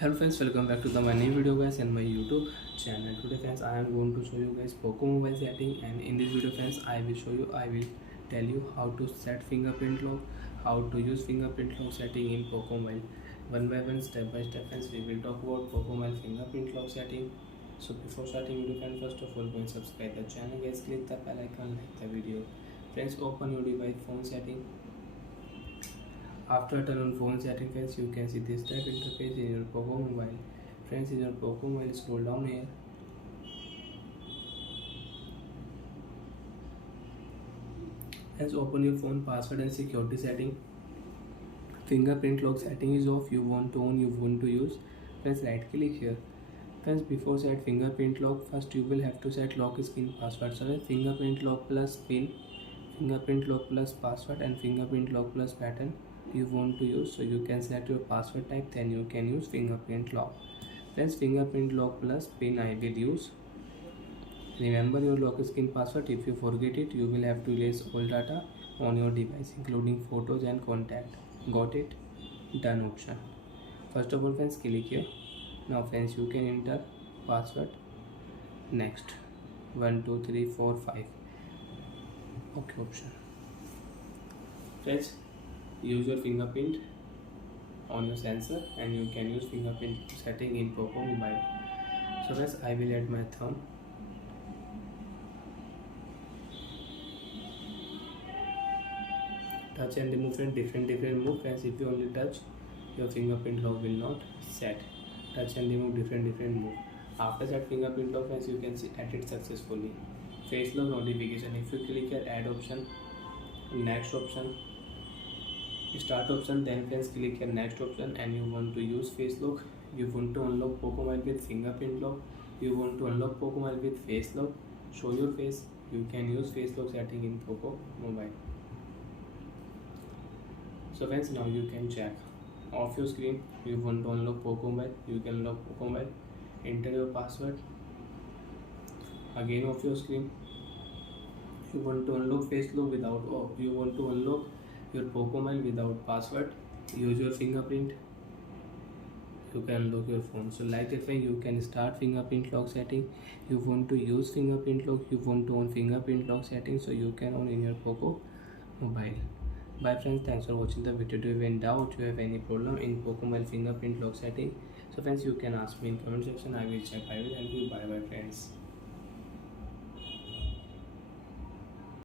Hello friends, welcome back to my new video guys and my YouTube channel. Today friends, I am going to show you guys Poco mobile setting, and in this video friends, I will tell you how to set fingerprint lock, how to use fingerprint lock setting in Poco mobile. One by one, step by step friends, we will talk about Poco mobile fingerprint lock setting. So before starting video friends, first of all go and subscribe the channel guys, click the bell icon, like the video. Friends, open your device phone setting. After turn on phone setting friends, you can see this type interface in your Poco mobile. Friends, in your Poco mobile, scroll down here. Friends, open your phone password and security setting. Fingerprint lock setting is off. You want to on, you want to use. Friends, right click here. Friends, before set fingerprint lock, first you will have to set lock screen password. So fingerprint lock plus pin, fingerprint lock plus password, and fingerprint lock plus pattern you want to use. So you can set your password type, then you can use fingerprint lock. Friends, fingerprint lock plus pin I will use. Remember your lock screen password. If you forget it, you will have to erase all data on your device including photos and contact. Got it? Done option. First of all friends, click here. Now friends, you can enter password. Next 1 2 3 4 5. Okay option. Friends, use your fingerprint on your sensor and you can use fingerprint setting in Poco mobile. So guys, I will add my thumb. Touch and remove friend, different move. Friends, if you only touch, your fingerprint lock will not set. Touch and remove, different move. After that fingerprint lock friends, you can see added successfully. Face lock notification. If you click here add option, next option, start option, then friends click here next option, and you want to use face lock. You want to unlock Poco mobile with fingerprint lock. You want to unlock Poco mobile with face lock. Show your face. You can use face lock setting in Poco mobile. So friends, now you can check off your screen. You want to unlock Poco mobile, you can unlock Poco mobile. Enter your password. Again off your screen. You want to unlock face lock without, or you want to unlock your Poco mobile without password, use your fingerprint, you can unlock your phone. So like that way you can start fingerprint lock setting. You want to use fingerprint lock, you want to on fingerprint lock setting, so you can on in your Poco mobile. Bye friends, thanks for watching the video. Do you have any doubt, you have any problem in Poco mobile fingerprint lock setting, so friends you can ask me in comment section. I will check, I will help you. Bye bye friends.